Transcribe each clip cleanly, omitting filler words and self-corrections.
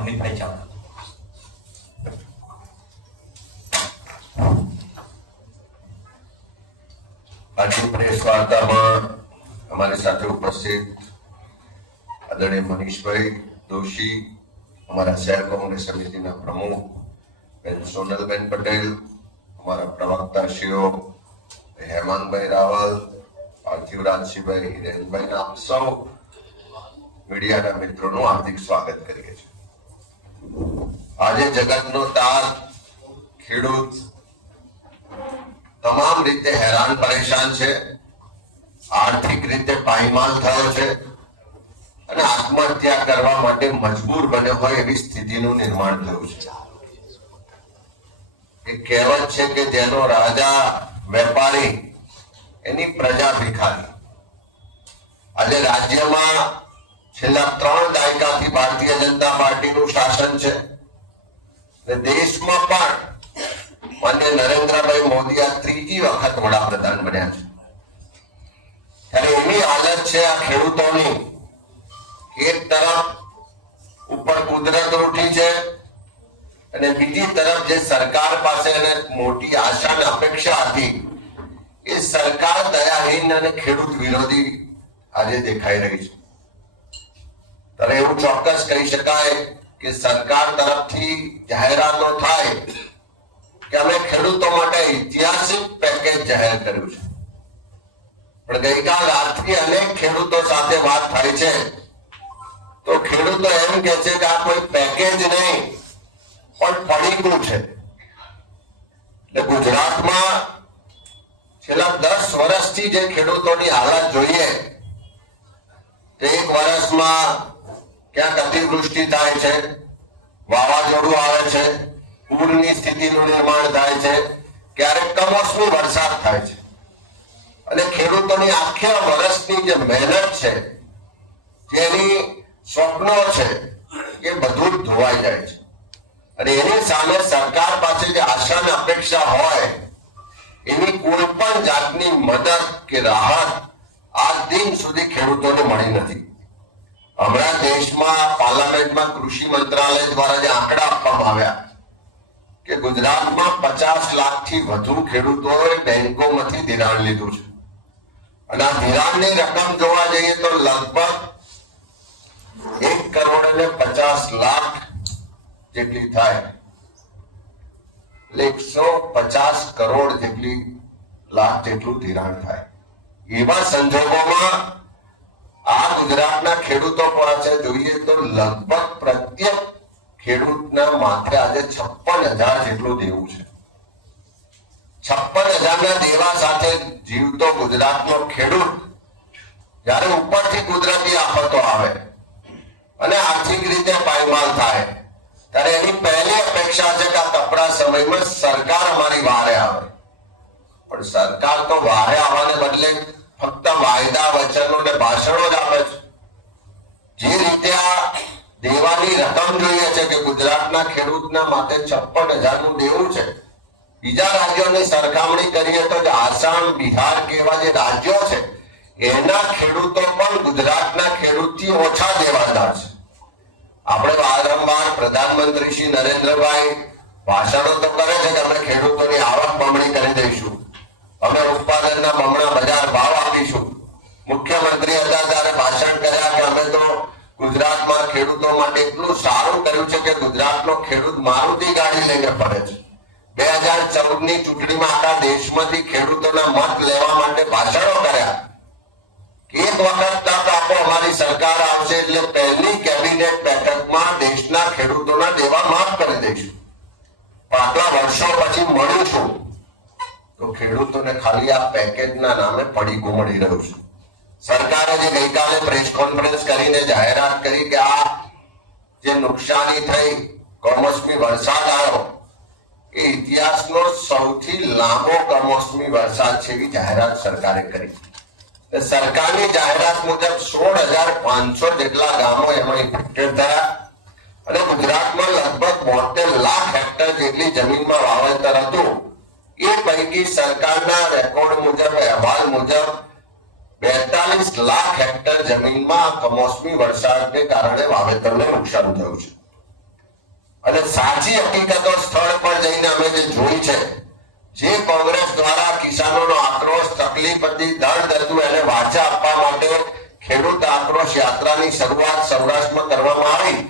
અમિતભાઈ ચાવડા. આજની પ્રેસ વાર્તામાં અમારી સાથે ઉપસ્થિત આદરણીય મનીષભાઈ દોશી, અમારા શહેર કોંગ્રેસ સમિતિના પ્રમુખ બેન સોનલબેન પટેલ, અમારા પ્રવક્તાશ્રીઓ હેમાંગભાઈ રાવલ, પાર્થિવરાજસિંહભાઈ હિરેનભાઈ, આપ સૌ મીડિયાના મિત્રોનું હાર્દિક સ્વાગત કરીએ છીએ. આજે જગતનો તાત ખેડૂત તમામ રીતે હેરાન પરેશાન છે, આર્થિક રીતે પાયમાલ થયો છે અને આત્મહત્યા કરવા માટે મજબૂર બન્યો હોય એવી સ્થિતિનું નિર્માણ થયું છે. એ કહેવત છે કે જેનો રાજા વેપારી એની પ્રજા ભિખારી. આજે રાજ્યમાં છેલ્લા 3 દાયકાથી ભારતીય જનતા પાર્ટીનું શાસન છે. દેશમાં પણ માન્ય નરેન્દ્રભાઈ મોદી આ 3જી વખત વડાપ્રધાન બન્યા છે. ત્યારે એવી હાલત છે આ ખેડૂતોની. એક તરફ ઉપર કુદરત ઉઠી છે અને બીજી તરફ જે સરકાર પાસે એને મોટી આશા અને અપેક્ષા હતી એ સરકાર દયાહીન અને ખેડૂત વિરોધી આજે દેખાઈ રહી છે. ત્યારે એવું ચોક્કસ કહી શકાય કે સરકાર તરફથી જાહેરાતો થાય કે અમે ખેડૂતો માટે ઐતિહાસિક પેકેજ જાહેર કર્યું છે, પણ ગઈકાલ રાત્રે અનેક ખેડૂતો સાથે વાત થાય છે તો ખેડૂતો એમ કે છે કે આ કોઈ પેકેજ નહીં પણ પડીકું છે. એટલે ગુજરાતમાં છેલ્લા 10 વર્ષથી જે ખેડૂતોની હાલત જોઈએ, એક વર્ષમાં ક્યાંક અતિવૃષ્ટિ થાય છે, વાવાઝોડું આવે છે, પૂરની સ્થિતિનું નિર્માણ થાય છે, ક્યારેક કમોસમી વરસાદ થાય છે અને ખેડૂતોની આખા વર્ષની જે મહેનત છે, જેની સ્વપ્નો છે, એ બધું જ ધોવાઈ જાય છે. અને એની સામે સરકાર પાસે જે આશા અને અપેક્ષા હોય એની કોઈ પણ જાતની મદદ કે રાહત આજ દિન સુધી ખેડૂતોને મળી નથી. હમણાં દેશમાં પાર્લામેન્ટમાં કૃષિ મંત્રાલય દ્વારા જે આંકડા આપવામાં આવ્યા કે ગુજરાતમાં 50 લાખથી વધુ ખેડૂતોએ બેંકોમાંથી ધિરાણ લીધું છે અને આ ધિરાણની રકમ જોવા જઈએ તો લગભગ 1,50,00,000 જેટલી થાય. એટલે 150 કરોડ જેટલી લાખ જેટલું ધિરાણ થાય. એવા સંજોગોમાં આ ગુજરાતના ખેડૂતો પાસે જોઈએ તો લગભગ પ્રત્યેક ખેડૂતના માથે આજે 56,000 જેટલું દેવું છે. 56,000 દેવા સાથે જીવતો ગુજરાતનો ખેડૂત જ્યારે ઉપરથી કુદરતી આફતો આવે અને આર્થિક રીતે પાયમાલ થાય ત્યારે એની પહેલી અપેક્ષા છે કે આ કપરા સમયમાં સરકાર અમારી વારે આવે. પણ સરકાર તો વારે આવવાને બદલે ફક્ત વાયદા વચનો ને ભાષણો જ આપે છે. જે રીતે આ દેવાની રકમ જોઈએ છે કે ગુજરાતના ખેડૂતના માથે 56,000 નું દેવું છે, બીજા રાજ્યોની સરખામણી કરીએ તો આસામ, બિહાર કે એવા જે રાજ્યો છે એના ખેડૂતો પણ ગુજરાતના ખેડૂતથી ઓછા દેવાદાર છે. આપણે વારંવાર પ્રધાનમંત્રી શ્રી નરેન્દ્રભાઈ ભાષણો તો કરે છે કે અમે ખેડૂતોની આવક બમણી કરી દઈશું, અમે ઉત્પાદનના બમણા બજાર ભાવ આપીશું. મુખ્યમંત્રી હતા ત્યારે ભાષણ કર્યા કે અમે તો ગુજરાતમાં ખેડૂતો માટે એટલું સારું કર્યું છે કે ગુજરાતનો ખેડૂત મારુતિ ગાડી લઈને ફરે છે. 2014ની ચૂંટણીમાં આખા દેશમાંથી ખેડૂતોના મત લેવા માટે ભાષણો કર્યા. એક વખત તક આપો, અમારી સરકાર આવશે એટલે પહેલી કેબિનેટ બેઠકમાં દેશના ખેડૂતોના દેવા માફ કરી દઈશું. આટલા વર્ષો પછી મળ્યું છું તો ખેડૂતોને ખાલી આ પેકેજના નામે પડીકું મળી રહ્યું છે. સરકારે જે ગઈકાલે પ્રેસ કોન્ફરન્સ કરીને જાહેરાત કરી કે આ જે નુકસાની થઈ, કમોસમી વરસાદ આવ્યો, એ ઇતિહાસનો સૌથી લાંબો કમોસમી વરસાદ છે એવી જાહેરાત સરકારે કરી. સરકારની જાહેરાત મુજબ 16,500 જેટલા ગામો એમાં ઇફેક્ટેડ થયા અને ગુજરાતમાં લગભગ 72 લાખ હેક્ટર જેટલી જમીનમાં વાવેતર હતું. એ પૈકી સરકારના રેકોર્ડ મુજબ, અહેવાલ મુજબ 42 લાખ હેક્ટર જમીનમાં કમોસમી વરસાદને કારણે વાવેતરને નુકસાન થયું છે. અને સાચી હકીકતો સ્થળ પર જઈને અમે જે જોઈ છે, જે કોંગ્રેસ દ્વારા કિસાનોનો આક્રોશ, તકલીફ હતી, દર્દ હતું, એને વાચા આપવા માટે ખેડૂત આક્રોશ યાત્રાની શરૂઆત સૌરાષ્ટ્રમાં કરવામાં આવી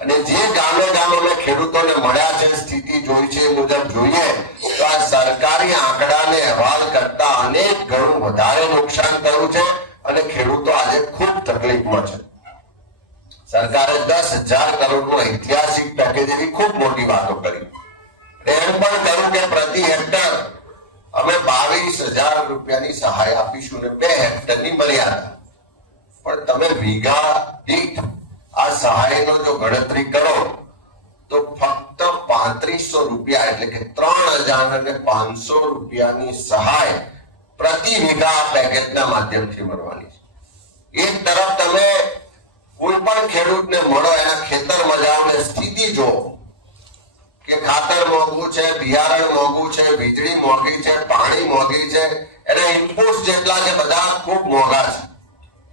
અને જે ગામે ગામે અમે ખેડૂતોને મળ્યા છે, સ્થિતિ જોઈ છે, એ મુજબ જોઈએ તો આ સરકારી આંકડાને અહેવાલ કરતા અનેક ગણું વધારે નુકસાન થયું છે અને ખેડૂતો આજે ખૂબ તકલીફમાં છે. સરકારે 10,000 કરોડનું ઐતિહાસિક પેકેજ એવી ખૂબ મોટી વાતો કરી. એમ પણ કહ્યું કે પ્રતિ હેક્ટર અમે 22,000 રૂપિયાની સહાય આપીશું ને 2 હેક્ટરની મર્યાદા. પણ તમે વીઘા દીઠ આ સહાયનો જો ગણતરી કરો તો ફક્ત 3500 રૂપિયા એટલે કે 3,500 રૂપિયાની સહાય પ્રતિ વીઘા આ પેકેજના માધ્યમથી મળવાની છે. એક તરફ તમે કોઈ પણ ખેડૂતને મળો, એના ખેતરમાં જાઓ ને સ્થિતિ જુઓ કે ખાતર મોંઘું છે, બિયારણ મોંઘું છે, વીજળી મોંઘી છે, પાણી મોંઘી છે, એના ઇનપુટ્સ જેટલા છે બધા ખૂબ મોંઘા છે.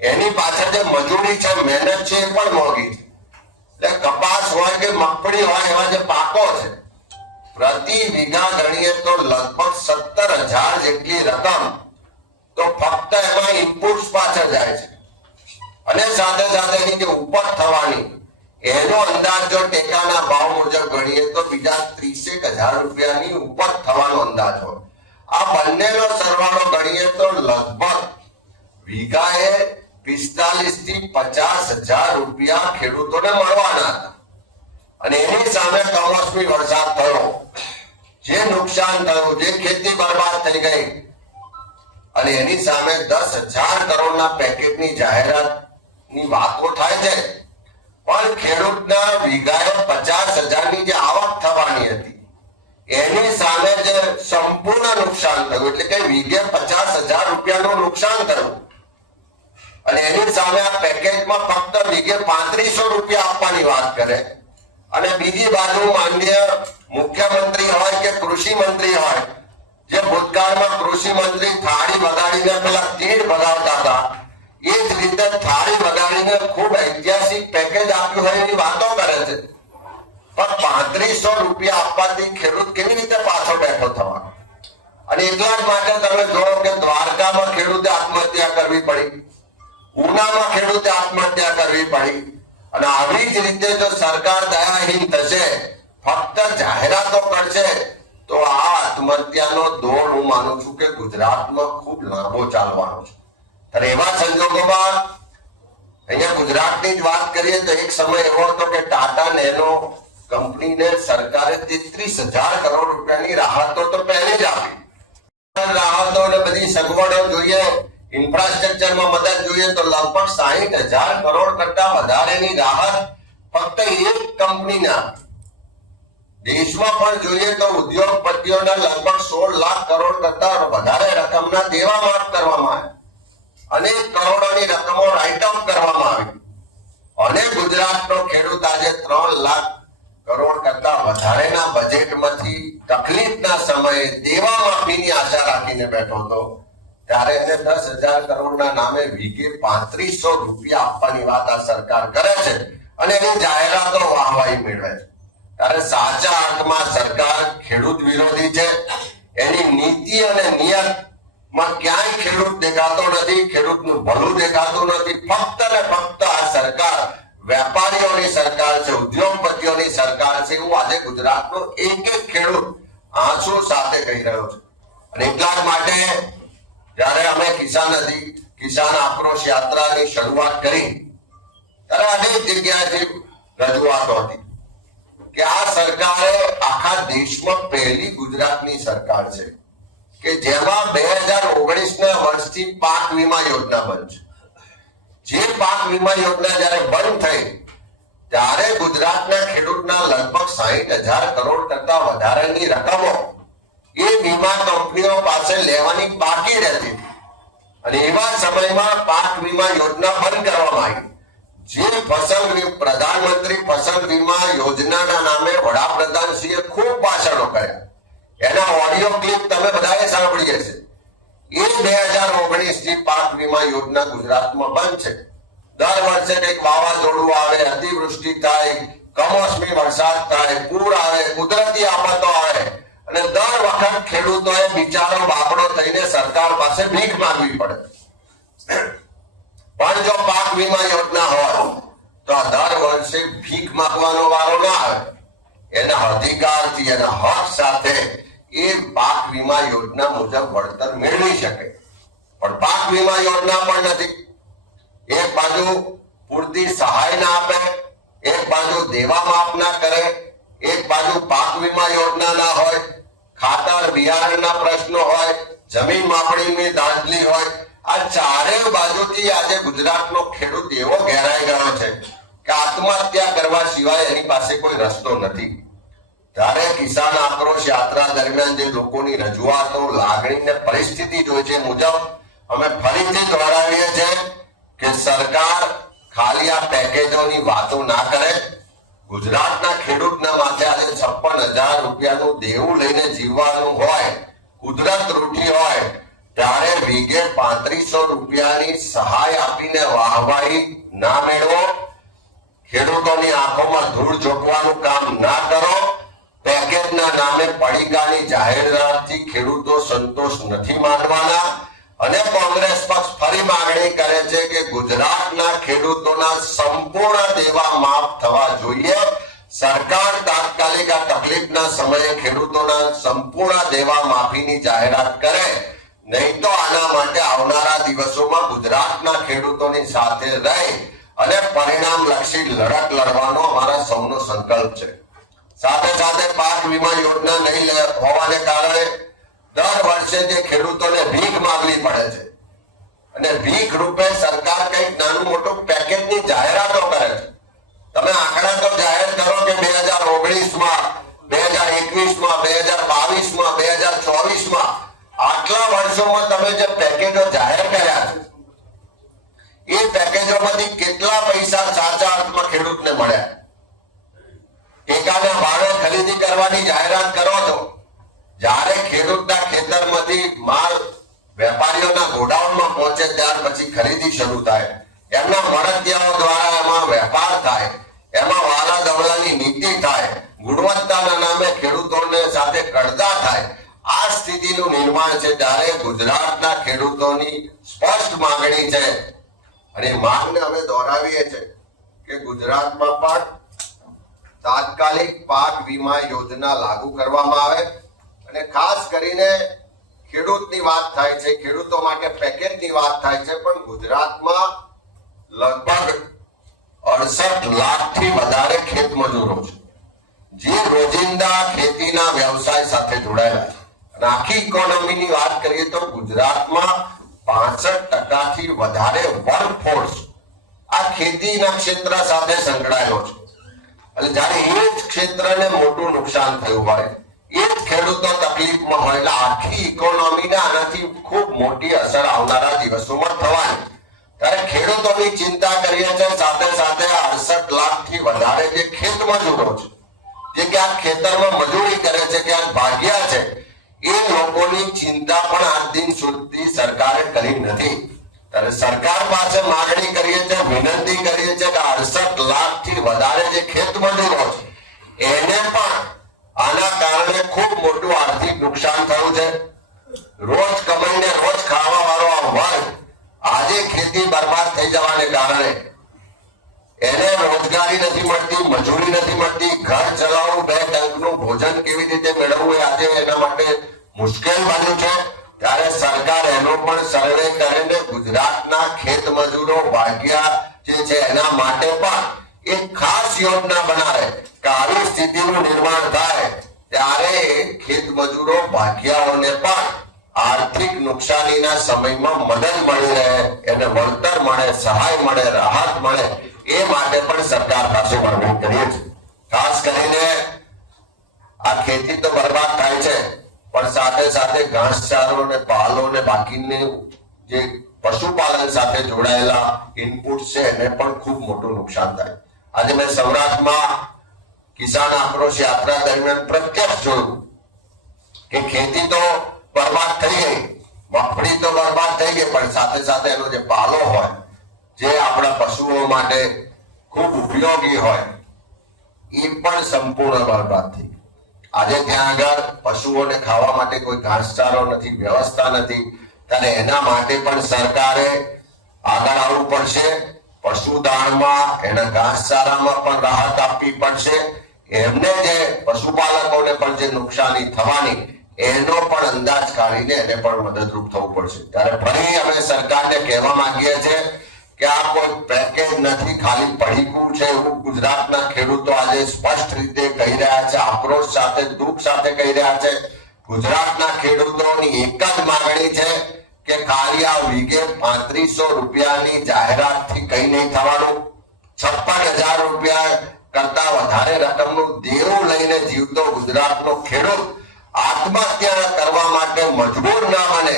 એની પાછળ જે મજૂરી છે, મહેનત છે, એ પણ મોંઘી છે. એટલે કપાસ હોય કે મગફળી હોય એવા જે પાકો છે, પ્રતિ વીઘા ગણીએ તો લગભગ 17,000 જેટલી રકમ તો ફક્ત એમાં ઇનપુટ્સ પાછળ જાય છે. અને સાથે સાથે એની જે ઉપજ થવાની એનો અંદાજ જો ટેકાના ભાવ મુજબ ગણીએ તો બીજા 30,000 રૂપિયાની ઉપજ થવાનો અંદાજ હોય. આ બંનેનો સરવાળો ગણીએ તો લગભગ વીઘાએ 45,000 થી 50,000 રૂપિયા ખેડૂતોને મળવાના હતા. અને એની સામે કમોસમી વરસાદ થયો, જે નુકસાન થયું, જે ખેતી બરબાદ થઈ ગઈ અને એની સામે 10,000 કરોડના પેકેજની જાહેરાતની વાતો થાય છે, પણ ખેડૂતના વીઘાએ 50,000ની જે આવક થવાની હતી એની સામે જે સંપૂર્ણ નુકસાન થયું એટલે કે વીઘે 50,000 રૂપિયાનું નુકસાન થયું અને એની સામે આ પેકેજમાં ફક્ત વીઘે 3500 રૂપિયા આપવાની વાત કરે અને બીજી બાજુ માનનીય મુખ્યમંત્રી હોય કે કૃષિ મંત્રી હોય, જે ભૂતકાળમાં કૃષિ મંત્રી થાળી વગાડીને પેલા તીડ ભગાવતા હતા, એ જ રીતે થાળી વગાડીને ખૂબ ઐતિહાસિક પેકેજ આપ્યું હોય એની વાતો કરે છે. પણ 3500 રૂપિયા આપવાથી ખેડૂત કેવી રીતે પાછો બેઠો થવાનો? અને એટલા જ માટે તમે જોવો કે દ્વારકામાં ખેડૂતે આત્મહત્યા કરવી પડી, ઉનામાં ખેડૂતે આત્મહત્યા કરવી પડી. અને આવી જ રીતે જો સરકાર દયાહીન થશે, ફક્ત જાહેરાતો કરશે તો આ આત્મહત્યાનો દોર હું માનું છું કે ગુજરાતમાં ખૂબ લાંબો ચાલવાનો છે. અને એવા સંજોગોમાં અહીંયા ગુજરાતની જ વાત કરીએ તો એક સમય એવો હતો કે ટાટા નેનો કંપનીને સરકારે 33,000 કરોડ રૂપિયાની રાહતો તો પહેલી જ આપી. રાહતો અને બધી સગવડો જોઈએ, ઇન્ફ્રાસ્ટ્રક્ચરમાં મદદ જોઈએ તો લગભગ 60,000 કરોડ કરતા વધારેની રાહત ફક્ત એક કંપનીને આપી. દેશમાં પણ જોઈએ તો ઉદ્યોગપતિઓના લગભગ 16 લાખ કરોડ કરતા વધારે રકમના દેવા માફ કરવામાં આવ્યા, અનેક કરોડોની રકમો રાઇટ ઓફ કરવામાં આવી અને ગુજરાતનો ખેડૂત આજે 3 લાખ કરોડ કરતા વધારેના બજેટમાંથી તકલીફના સમયે દેવા માફીની આશા રાખીને બેઠો હતો. ત્યારે એને 10,000 કરોડના નામે વીઘે 3500 રૂપિયા આપવાની વાત આ સરકાર કરે છે અને એની જાહેરાતો વાહવાહી મેળવે છે. ત્યારે સાચા અર્થમાં સરકાર ખેડૂત વિરોધી છે. એની નીતિ અને નિયતમાં ક્યાંય ખેડૂત દેખાતો નથી, ખેડૂતનું ભલું દેખાતું નથી. ફક્ત ને ફક્ત આ સરકાર વેપારીઓની સરકાર છે, ઉદ્યોગપતિઓની સરકાર છે, એવું આજે ગુજરાતનો એક એક ખેડૂત આંસુ સાથે કહી રહ્યો છે. અને એટલા જ માટે જ્યારે અમે કિસાન આક્રોશ યાત્રાની શરૂઆત કરી ત્યારે અનેક જગ્યાએથી રજૂઆતો હતી કે આ સરકારે આખા દેશમાં પહેલી ગુજરાતની સરકાર છે કે જેમાં 2019ના વર્ષથી પાક વીમા યોજના બંધ છે. જે પાક વીમા યોજના જ્યારે બંધ થઈ ત્યારે ગુજરાતના ખેડૂતના લગભગ 60,000 કરોડ કરતા વધારેની રકમો એ વીમા કંપનીઓ પાસે લેવાની બાકી રહેતી અને એવા સમયમાં પાક વીમા યોજના બંધ કરવામાં આવી. જે પ્રધાનમંત્રી ફસલ વીમા યોજનાના નામે વડાપ્રધાનશ્રીએ ખૂબ ભાષણો કર્યા, એના ઓડિયો ક્લિપ તમે બધાએ સાંભળી હશે. એ 2019 ની પાક વીમા યોજના ગુજરાતમાં બંધ છે. દર વર્ષે કંઈક વાવાઝોડું આવે, અતિવૃષ્ટિ થાય, કમોસમી વરસાદ થાય, પૂર આવે, કુદરતી આફતો આવે અને દર વખત ખેડૂતોએ બિચારો બાપડો થઈને સરકાર પાસે ભીખ માંગવી પડે. પણ જો પાક વીમા યોજના હોય તો આ દર વર્ષે ભીખ માંગવાનો વારો ના આવે. એના અધિકારથી, એના હક સાથે એ પાક વીમા યોજના મુજબ વળતર મેળવી શકે. પણ પાક વીમા યોજના પણ નથી. એક બાજુ પૂરતી સહાય ના આપે, એક બાજુ દેવા માફ ના કરે, એક બાજુ પાક વીમા યોજના ના હોય, ખાતર બિયારણના પ્રશ્નો હોય, જમીન માપણીની દાંડલી હોય. આ ચારેય બાજુથી આજે ગુજરાતનો ખેડૂત એવો ઘેરાઈ ગયો છે કે આત્મહત્યા કરવા સિવાય એની પાસે કોઈ રસ્તો નથી. ત્યારે કિસાન આક્રોશ યાત્રા દરમિયાન જે લોકોની રજૂઆતો, લાગણી ને પરિસ્થિતિ જોઈ છે મુજબ અમે ફરીથી દોહરાવીએ છીએ કે સરકાર ખાલી આ પેકેજોની વાતો ના કરે. ગુજરાતના ખેડૂતના માથે આજે 56,000 રૂપિયાનું દેવું લઈને જીવવાનું હોય, કુદરત રૂઠી હોય, ત્યારે વીઘે 3500 રૂપિયાની સહાય આપીને વાહવાહી ના મેળવો, ખેડૂતોની આંખોમાં ધૂળ ઝોકવાનું કામ ના કરો. પેકેજના નામે પડીકાની જાહેરાતથી ખેડૂતો સંતોષ નથી માનવાના. અને કોંગ્રેસ પક્ષ ફરી માંગણી કરે છે કે ગુજરાતના ખેડૂતોના સંપૂર્ણ દેવા માફ થવા જોઈએ. સરકાર તાત્કાલિક આ તકલીફના સમયે ખેડૂતોના સંપૂર્ણ દેવા માફીની જાહેરાત કરે, નહીં તો આના માટે આવનારા દિવસોમાં ગુજરાતના ખેડૂતોની સાથે રહી અને પરિણામલક્ષી લડત લડવાનો અમારા સૌનો સંકલ્પ છે. સાથે સાથે પાક વીમા યોજના નહીં હોવાને કારણે દર વર્ષે જે ખેડૂતોને ભીખ માંગવી પડે છે અને ભીખ રૂપે સરકાર કંઈક નાનું મોટું પેકેજની જાહેરાતો કરે છે. તમે આંકડા તો જાહેર કરો કે 2019માં, 2021માં, 2022માં, 2024માં આટલા વર્ષોમાં તમે જે પેકેજો જાહેર કર્યા છે એ પેકેજોમાંથી કેટલા પૈસા સાચા અર્થમાં ખેડૂતને મળ્યા? ટેકાના ભાવે ખરીદી કરવાની જાહેરાત કરો છો, જ્યારે ખેડૂતના ખેતરમાંથી માલ વેપારીઓના ગોડાઉનમાં પહોંચે ત્યાર પછી ખરીદી શરૂ થાય, એમના મળતિયાઓ દ્વારા એમાં વેપાર થાય, એમાં વાલા દવલાની નીતિ થાય, ગુણવત્તાના નામે ખેડૂતોને સાથે કડદા થાય. આ સ્થિતિનું નિર્માણ છે. ત્યારે ગુજરાતના ખેડૂતોની સ્પષ્ટ માંગણી છે અને માંગને અમે દોહરાવીએ છીએ કે ગુજરાતમાં પણ તાત્કાલિક પાક વીમા યોજના લાગુ કરવામાં આવે. અને ખાસ કરીને ખેડૂતની વાત થાય છે, ખેડૂતો માટે પેકેજની વાત થાય છે, પણ ગુજરાતમાં લગભગ 68 લાખથી વધારે ખેત મજૂરો છે જે રોજિંદા ખેતીના વ્યવસાય સાથે જોડાયેલા છે. અને આખી ઇકોનોમીની વાત કરીએ તો ગુજરાતમાં 65% વધારે વર્કફોર્સ આ ખેતીના ક્ષેત્ર સાથે સંકળાયેલો છે. એટલે જ્યારે એ જ ક્ષેત્રને મોટું નુકસાન થયું હોય, એ જ ખેડૂતો તકલીફમાં હોય, એટલે આખી ઇકોનોમીને આનાથી ખૂબ મોટી અસર આવનારા દિવસોમાં થવાની. ત્યારે ખેડૂતોની ચિંતા કરીએ છીએ. સાથે સાથે 68 લાખથી વધારે જે ખેત મજૂરો છે, જે ક્યાંક ખેતરમાં મજૂરી કરે છે, ક્યાંક ભાગ્યા છે, એ લોકોની ચિંતા પણ આજ દિન સુધી સરકારે કરી નથી. ત્યારે સરકાર પાસે માંગણી કરીએ છીએ, વિનંતી કરીએ છીએ કે 68 લાખથી વધારે જે ખેત મજૂરો છે એને પણ આના કારણે ખૂબ મોટું આર્થિક નુકસાન થયું છે. રોજ કમાઈને રોજ ખાવા વાળો આ વર્ગ આજે ખેતી બરબાદ થઈ જવાને કારણે એને રોજગારી નથી મળતી, મજૂરી નથી મળતી, ઘર ચલાવવું, 2 ટંકનું ભોજન કેવી રીતે મેળવવું એ આજે એના માટે મુશ્કેલ બન્યું છે. ત્યારે સરકાર એનો પણ સર્વે કરીને ગુજરાતના ખેત મજૂરો ભાગ્યા જે છે એના માટે પણ એક ખાસ યોજના બનાવે કે આવી સ્થિતિનું નિર્માણ થાય ત્યારે ખેત મજૂરો ભાગ્યાઓને પણ આર્થિક નુકસાનીના સમયમાં મદદ મળી રહે, એને વળતર મળે, સહાય મળે, રાહત મળે, એ માટે પણ સરકાર પાસે માંગણી કરીએ છીએ. ખાસ કરીને આ ખેતી તો બરબાદ થાય છે, પણ સાથે સાથે ઘાસચારો ને પાલો ને બાકીની જે પશુપાલન સાથે જોડાયેલા ઇનપુટ છે એને પણ ખૂબ મોટું નુકસાન થાય. આજે મેં સૌરાષ્ટ્રમાં કિસાન આક્રોશ યાત્રા દરમિયાન પ્રત્યક્ષ જોયું કે ખેતી તો બરબાદ થઈ ગઈ, મગફળી તો બરબાદ થઈ ગઈ, પણ સાથે સાથે એનો જે પાલો હોય, જે આપણા પશુઓ માટે ખૂબ ઉપયોગી હોય, એ પણ સંપૂર્ણ બરબાદ થઈ. આજે ત્યાં આગળ પશુઓને ખાવા માટે કોઈ ઘાસચારો નથી, વ્યવસ્થા નથી, ત્યારે એના માટે પણ સરકારે આગળ આવવું પડશે. પશુદાણમાં, એના ઘાસચારામાં પણ રાહત આપવી પડશે. એમને જે પશુપાલકોને પણ જે નુકસાની થવાની એનો પણ અંદાજ કાઢીને એને પણ મદદરૂપ થવું પડશે. ત્યારે ફરી અમે સરકારને કહેવા માંગીએ છીએ કે આ કોઈ પેકેજ નથી, ખાલી પડીકું છે એવું ગુજરાતના ખેડૂતો આજે સ્પષ્ટ રીતે કહી રહ્યા છે, આક્રોશ સાથે, દુઃખ સાથે કહી રહ્યા છે. ગુજરાતના ખેડૂતોની એક જ માંગણી છે કે ખાલી આ વીઘે 3500 રૂપિયાની જાહેરાતથી કઈ નહીં થવાનું. 56,000 રૂપિયા કરતા વધારે રકમનું દેવું લઈને જીવતો ગુજરાતનો ખેડૂત આત્મહત્યા કરવા માટે મજબૂર ના બને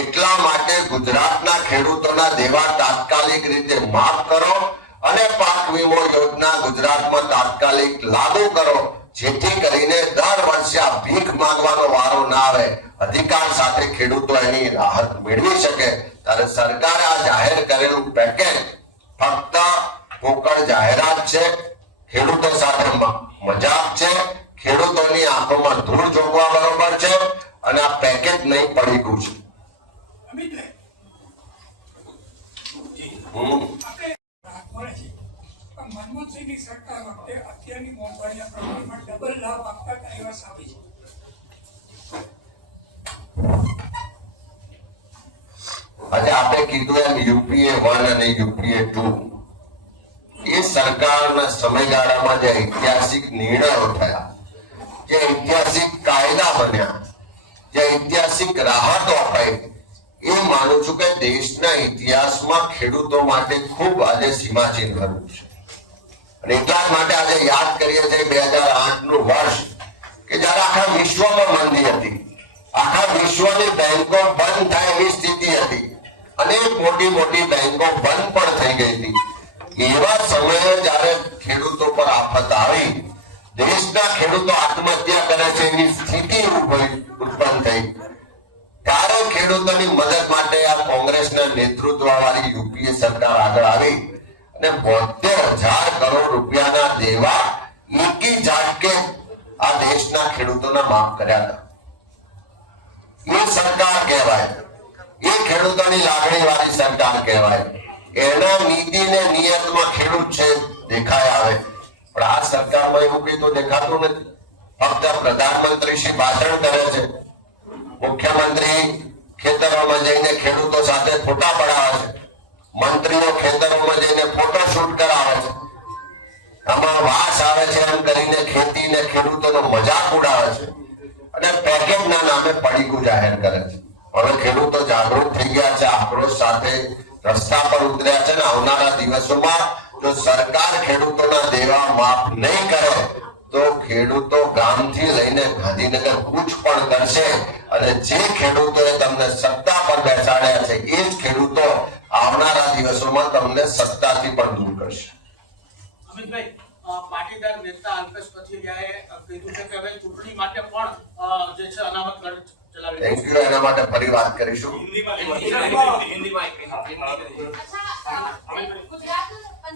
એટલા માટે ગુજરાતના ખેડૂતોના દેવા તાત્કાલિક રીતે માફ કરો અને પાક વીમો યોજના ગુજરાતમાં તાત્કાલિક લાગુ કરો, જેથી કરીને દર વર્ષે આ ભીખ માંગવાનો વારો ના આવે, અધિકાર સાથે ખેડૂતો એની રાહત મેળવી શકે. ત્યારે સરકારે આ જાહેર કરેલું પેકેજ ફક્ત પોકળ જાહેરાત છે, ખેડૂતો સાથે મજાક છે, ખેડૂતોની આંખોમાં ધૂળ જોગવા બરોબર છે અને આ પેકેજ નહીં પડીકું છે. મનમોહનસિંહની સરકાર વખતે અત્યારની મોંઘવારીના પ્રમાણમાં ડબલ લાભ આપતા કહેવા સાબિત છે. આજે આપણે કીધું એમ યુપીએ 1 અને યુપીએ 2 એ સરકારના સમયગાળામાં જે ઐતિહાસિક નિર્ણયો થયા, જે ઐતિહાસિક કાયદા બન્યા, જે ઐતિહાસિક રાહતો અપાઈ, એ માનું છું કે દેશના ઇતિહાસમાં ખેડૂતો માટે ખૂબ આજે સીમાચિહ્ન રહ્યું છે. અને એટલા જ માટે આજે યાદ કરીએ છીએ 2008 નું વર્ષ કે જયારે આખા વિશ્વમાં મંદી હતી, આખા વિશ્વની બેંકો બંધ થાય એવી સ્થિતિ હતી, અનેક મોટી મોટી બેંકો બંધ પણ થઈ ગઈ હતી. એવા સમયે જયારે ખેડૂતો પર આફત આવી, દેશના ખેડૂતો આત્મહત્યા કરે છે એવી સ્થિતિ ઉત્પન્ન થઈ, ત્યારે ખેડૂતોની મદદ માટે આ કોંગ્રેસના નેતૃત્વ વાળી યુપીએ સરકાર આગળ આવી અને 72,000 કરોડ રૂપિયાના દેવા એકી ઝાટકે આ દેશના ખેડૂતોના માફ કર્યા હતા. એ સરકાર કહેવાય, એ ખેડૂતોની લાગણી વાળી સરકાર કહેવાય. એના નીતિ ને નિયતમાં ખેડૂત છે દેખાય આવે, પણ આ સરકારમાં એવું કઈ તો દેખાતું નથી. ફક્ત પ્રધાનમંત્રી શ્રી ભાષણ કરે છે, મુખ્યમંત્રી ખેતરોમાં જઈને ખેડૂતો સાથે ફોટા પડાવે છે, મંત્રીઓ ખેતરોમાં જઈને ફોટોશૂટ કરાવે છે, આમાં વાસ આવે છે એમ કરીને ખેતી ને ખેડૂતોનો મજાક ઉડાવે છે અને પેકેજના નામે પડીકું જાહેર કરે છે. હવે ખેડૂતો જાગૃત થઈ ગયા છે, આક્રોશ સાથે રસ્તા પર ઉતર્યા છે ને આવનારા દિવસોમાં જો સરકાર ખેડૂતોના દેવા માફ નહીં કરે તો ખેડૂતો ગામથી લઈને ગાંધીનગર કૂચ પણ કરશે અને જે ખેડૂતોએ તમને સત્તા પર બેસાડ્યા છે એ જ ખેડૂતો આવનારા દિવસોમાં તમને સત્તાથી પણ દૂર કરશે. અમિતભાઈ, પાટીદાર નેતા અલ્પેશ કથિરિયાએ કીધું છે કે હવે ચૂંટણી માટે પણ જે છે અનામત લડત ચલાવી. Thank you. એના માટે ફરી વાત કરીશું. હિન્દીમાં